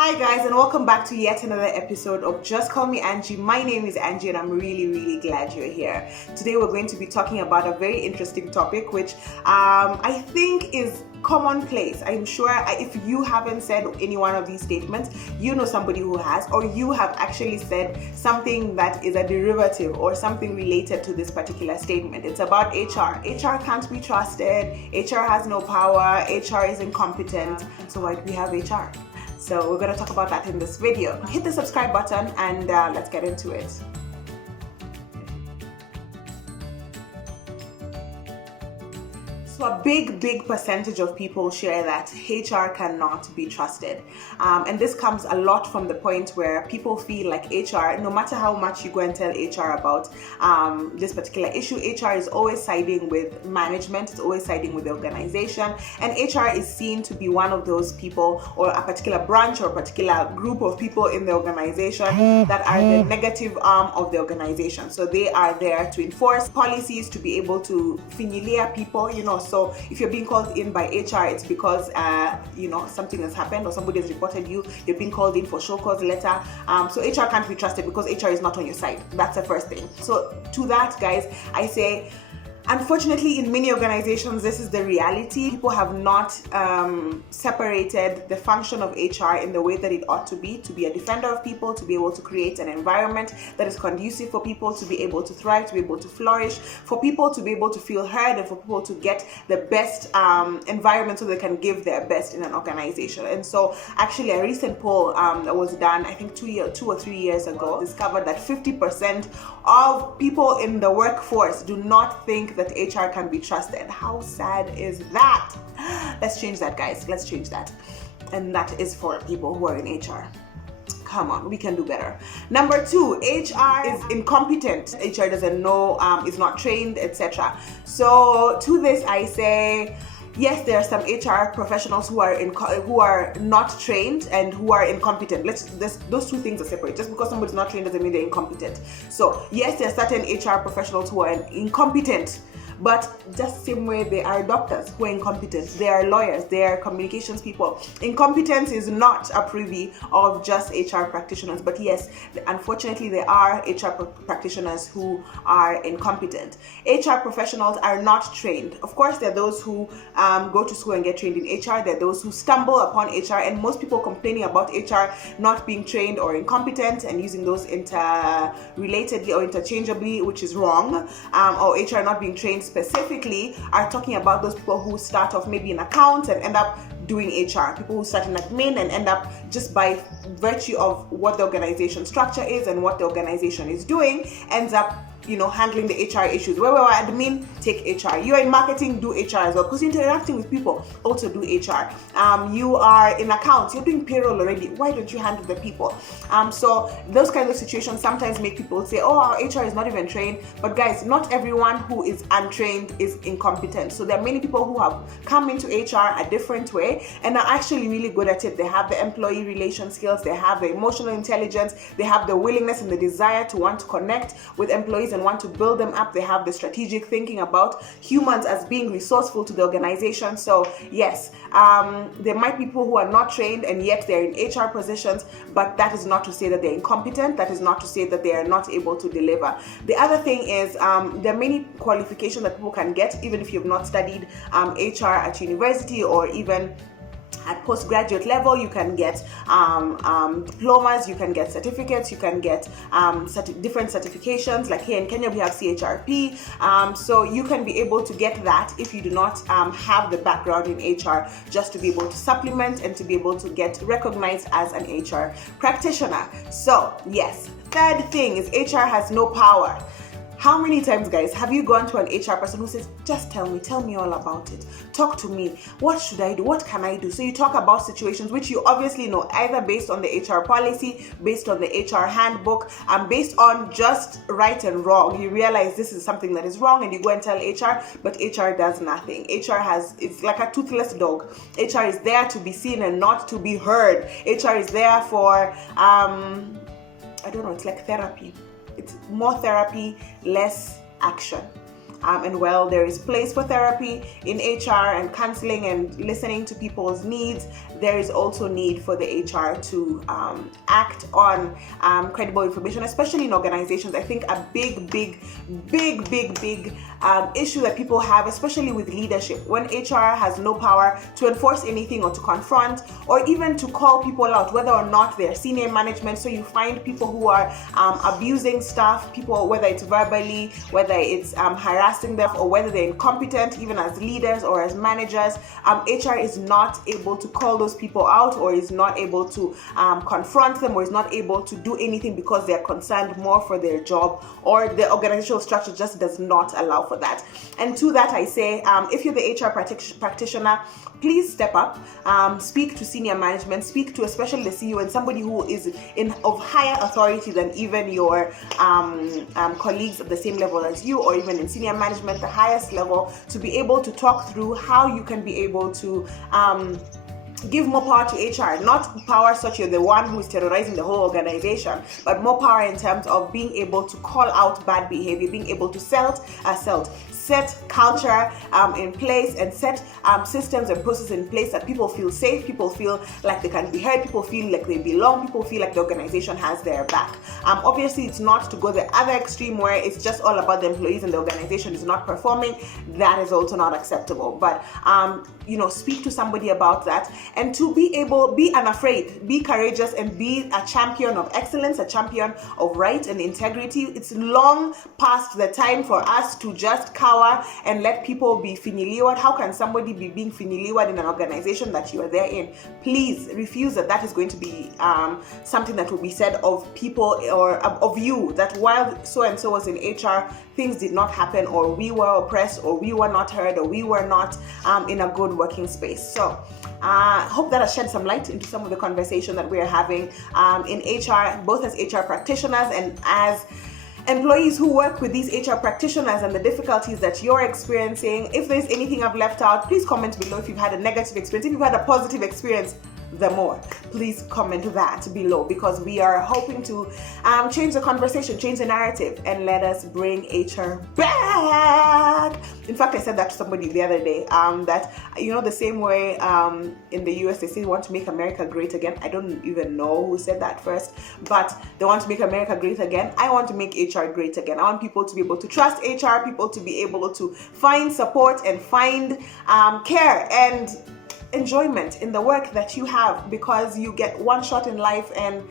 Hi guys, and welcome back to yet another episode of Just Call Me Angie. My name is Angie and I'm really glad you're here. Today we're going to be talking about a very interesting topic which I think is commonplace. I'm sure if you haven't said any one of these statements, you know somebody who has, or you have actually said something that is a derivative or something related to this particular statement. It's about HR. HR can't be trusted, HR has no power, HR is incompetent, so why do we have HR? So we're going to talk about that in this video. Hit the subscribe button and let's get into it. So a big percentage of people share that HR cannot be trusted. And this comes a lot from the point where people feel like HR, no matter how much you go and tell HR about this particular issue, HR is always siding with management, it's always siding with the organization. And HR is seen to be one of those people, or a particular branch or a particular group of people in the organization that are the negative arm of the organization. So they are there to enforce policies, to be able to finilier people, so if you're being called in by HR, it's because something has happened or somebody has reported you're being called in for show cause letter. So HR can't be trusted because HR is not on your side. That's the first thing. So to that, guys, I say, unfortunately, in many organizations, this is the reality. People have not separated the function of HR in the way that it ought to be a defender of people, to be able to create an environment that is conducive for people to be able to thrive, to be able to flourish, for people to be able to feel heard, and for people to get the best environment so they can give their best in an organization. And so actually a recent poll that was done, I think 2 or 3 years ago, discovered that 50% of people in the workforce do not think that HR can be trusted. How sad is that? Let's change that, guys. Let's change that. And that is for people who are in HR. Come on, we can do better. Number 2, HR is incompetent. HR doesn't know, is not trained, etc. So to this I say, yes, there are some HR professionals who are not trained and who are incompetent. Those two things are separate. Just because somebody's not trained doesn't mean they're incompetent. So yes, there are certain HR professionals who are incompetent, but just the same way they are doctors who are incompetent, they are lawyers, they are communications people. Incompetence is not a privy of just HR practitioners, but yes, unfortunately there are HR practitioners who are incompetent. HR professionals are not trained. Of course, there are those who go to school and get trained in HR, there are those who stumble upon HR, and most people complaining about HR not being trained or incompetent and using those interrelatedly or interchangeably, which is wrong, or HR not being trained specifically, are talking about those people who start off maybe in accounts and end up doing HR, people who start in admin and end up, just by virtue of what the organization structure is and what the organization is doing, ends up handling the HR issues. Where we are admin, take HR. You are in marketing, do HR as well, because you're interacting with people, also do HR. You are in accounts, you're doing payroll already, why don't you handle the people? So those kinds of situations sometimes make people say, oh, our HR is not even trained. But guys, not everyone who is untrained is incompetent. So there are many people who have come into HR a different way and are actually really good at it. They have the employee relation skills, they have the emotional intelligence, they have the willingness and the desire to want to connect with employees and want to build them up. They have the strategic thinking about humans as being resourceful to the organization. So yes, there might be people who are not trained and yet they're in HR positions, but that is not to say that they're incompetent. That is not to say that they are not able to deliver. The other thing is there are many qualifications that people can get even if you've not studied HR at university or even at postgraduate level. You can get diplomas, you can get certificates, you can get different certifications. Like here in Kenya, we have CHRP. So you can be able to get that if you do not have the background in HR, just to be able to supplement and to be able to get recognized as an HR practitioner. So yes, third thing is HR has no power. How many times, guys, have you gone to an HR person who says, just tell me all about it. Talk to me. What should I do? What can I do? So you talk about situations which you obviously know, either based on the HR policy, based on the HR handbook, and based on just right and wrong. You realize this is something that is wrong and you go and tell HR, but HR does nothing. It's like a toothless dog. HR is there to be seen and not to be heard. HR is there for, it's like therapy. It's more therapy, less action. and well, there is place for therapy in HR and counseling and listening to people's needs, there is also need for the HR to act on credible information, especially in organizations. I think a big issue that people have, especially with leadership, when HR has no power to enforce anything or to confront or even to call people out, whether or not they're senior management. So you find people who are abusing staff, people, whether it's verbally, whether it's harassing them, or whether they're incompetent, even as leaders or as managers. HR is not able to call those people out, or is not able to confront them, or is not able to do anything because they're concerned more for their job, or the organizational structure just does not allow for that. And to that I say, if you're the HR practitioner, please step up, speak to senior management, speak to especially the CEO and somebody who is of higher authority than even your colleagues at the same level as you, or even in senior management, the highest level, to be able to talk through how you can be able to give more power to HR, not power such you're the one who is terrorizing the whole organization, but more power in terms of being able to call out bad behavior, being able to set culture in place, and set systems and processes in place that people feel safe, people feel like they can be heard, people feel like they belong, people feel like the organization has their back. Obviously, it's not to go the other extreme where it's just all about the employees and the organization is not performing. That is also not acceptable. But speak to somebody about that, and to be unafraid, be courageous, and be a champion of excellence, a champion of right and integrity. It's long past the time for us to just cower and let people be finiliwered. How can somebody be being finiliwered in an organization that you are there in? Please refuse that is going to be something that will be said of people or of you, that while so and so was in HR, things did not happen, or we were oppressed, or we were not heard, or we were not in a good working space. So hope that has shed some light into some of the conversation that we are having in HR, both as HR practitioners and as employees who work with these HR practitioners, and the difficulties that you're experiencing. If there's anything I've left out, please comment below. If you've had a negative experience, if you've had a positive experience, the more, please comment that below, because we are hoping to change the conversation, change the narrative, and let us bring HR back. In fact, I said that to somebody the other day, that the same way in the US they say they want to make America great again. I don't even know who said that first, but they want to make America great again. I want to make HR great again. I want people to be able to trust HR, people to be able to find support and find care and enjoyment in the work that you have, because you get one shot in life. And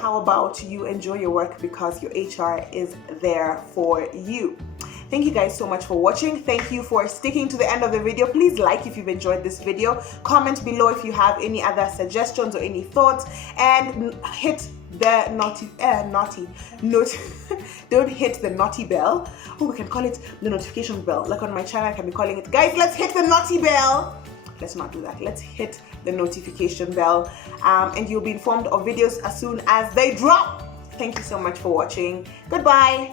how about you enjoy your work because your HR is there for you? Thank you guys so much for watching. Thank you for sticking to the end of the video. Please like if you've enjoyed this video. Comment below if you have any other suggestions or any thoughts, and hit the don't hit the naughty bell. Oh, we can call it the notification bell. Like on my channel, I can be calling it, guys, let's hit the naughty bell. Let's not do that. Let's hit the notification bell, and you'll be informed of videos as soon as they drop. Thank you so much for watching. Goodbye.